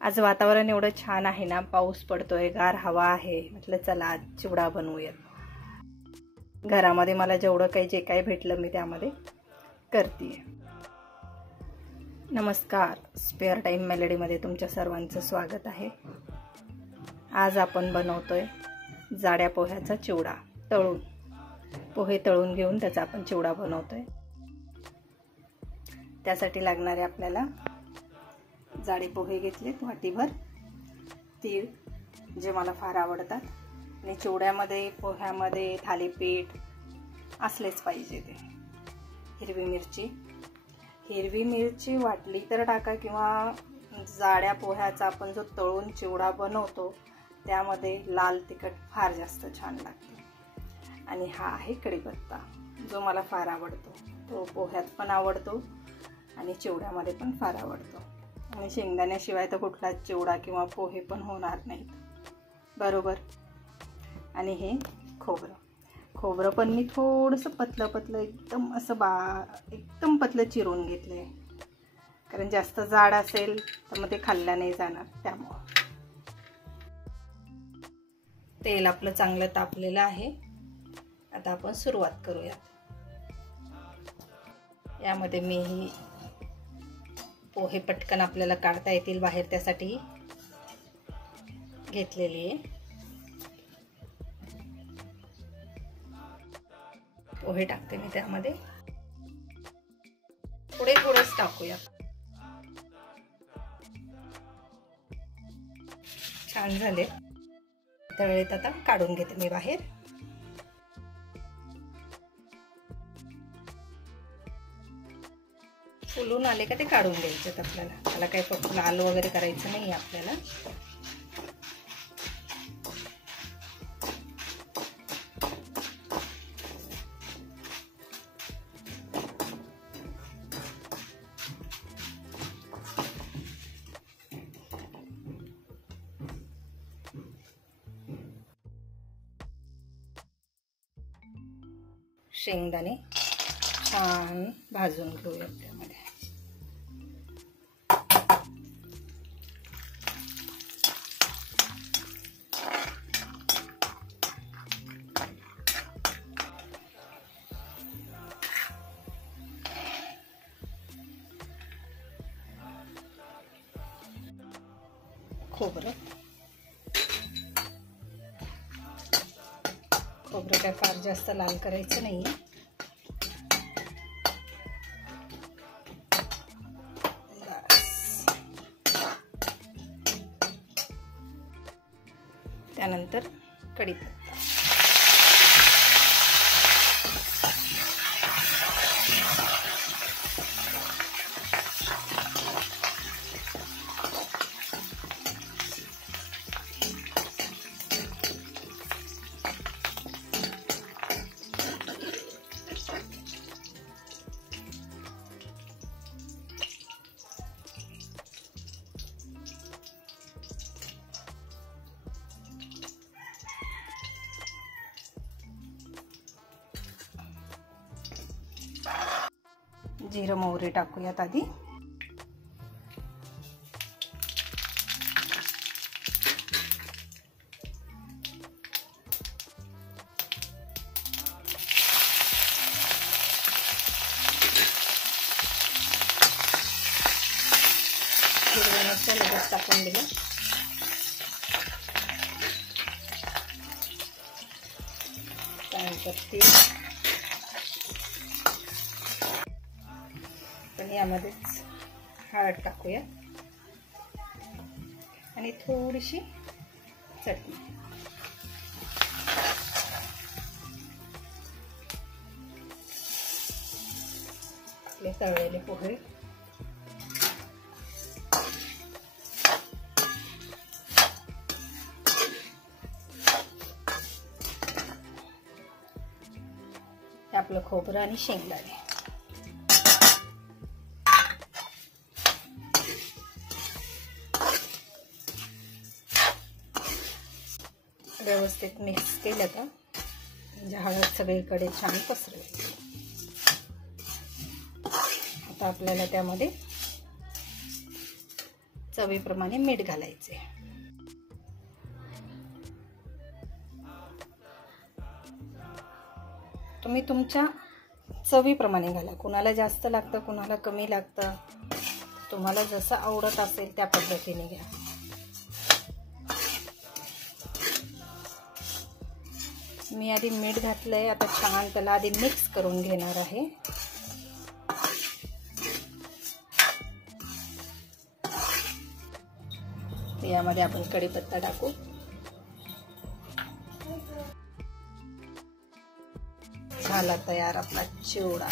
आज वातावरण एवढं छान आहे ना, पाऊस पडतोय, गार हवा आहे. म्हटलं चला आज चिवडा बनवूया. घरामध्ये मला जेवढं काही जे काही भेटलं मी त्यामध्ये करते. नमस्कार, स्पेअर टाइम मेलडीमध्ये तुमच्या सर्वांचं स्वागत आहे. आज आपण बनवतोय जाड्या पोह्याचा चिवडा. पोहे तळून घेऊन त्याचा आपण चिवडा बनवतोय. त्यासाठी लागणारे आपल्याला जाडे पोहे घेतलेत वाटीभर, तीळ जे मला फार आवडतात, आणि चिवड्यामध्ये पोह्यामध्ये थालीपीठ असलेच पाहिजे ते. हिरवी मिरची वाटली तर टाका, किंवा जाड्या पोह्याचा आपण जो तळून चिवडा बनवतो त्यामध्ये लाल तिखट फार जास्त छान लागते. आणि हा आहे कढीपत्ता, जो मला फार आवडतो. तो पोह्यात पण आवडतो आणि चिवड्यामध्ये पण फार आवडतो. आणि शेंगदाण्याशिवाय तर कुठलाच चिवडा किंवा पोहे पण होणार नाहीत, बरोबर. आणि हे खोबरं पण मी थोडंसं पतलं एकदम असं एकदम पतलं चिरून घेतलंय, कारण जास्त जाड असेल तर मग ते खाल्ल्या नाही जाणार. त्यामुळं तेल आपलं चांगलं तापलेलं आहे. आता आपण सुरुवात करूयात. यामध्ये मी ही पोहे पटकन आपल्याला काढता येतील बाहेर त्यासाठी घेतलेली आहे. पोहे टाकते मी त्यामध्ये. थोडंच टाकूया. छान झाले. तळलेत, आता काढून घेते मी बाहेर. फुलून आले का ते काढून घ्यायचे आपल्याला. त्याला काही फक्त लाल वगैरे करायचं नाही आपल्याला. शेंगदाणे छान भाजून घेऊया त्यामध्ये. खोबरं काय फार जास्त लाल करायचं नाही. त्यानंतर कढीपत्ता. जिरं मोहरी टाकूयात आधी. हिरव्या मिरच्या लगेच टाकून दिलं. त्यानंतर तीळ. पण यामध्येच हळद टाकूया आणि थोडीशी चटणी. आपले तळलेले पोहे आपलं खोबरं आणि शेंगदाणे व्यवस्थित मिक्स केलं का म्हणजे हळद सगळीकडे छान पसरेल. आता आपल्याला त्यामध्ये चवीप्रमाणे मीठ घालायचे. तुम्ही तुमच्या चवीप्रमाणे घाला. कुणाला जास्त लागतं, कुणाला कमी लागतं, तुम्हाला जसं आवडत असेल त्या पद्धतीने घ्या. मी आधी मीठ घातलंय. आता छान त्याला आधी मिक्स करून घेणार आहे. यामध्ये आपण कढीपत्ता टाकू. झाला तयार आपला चिवडा.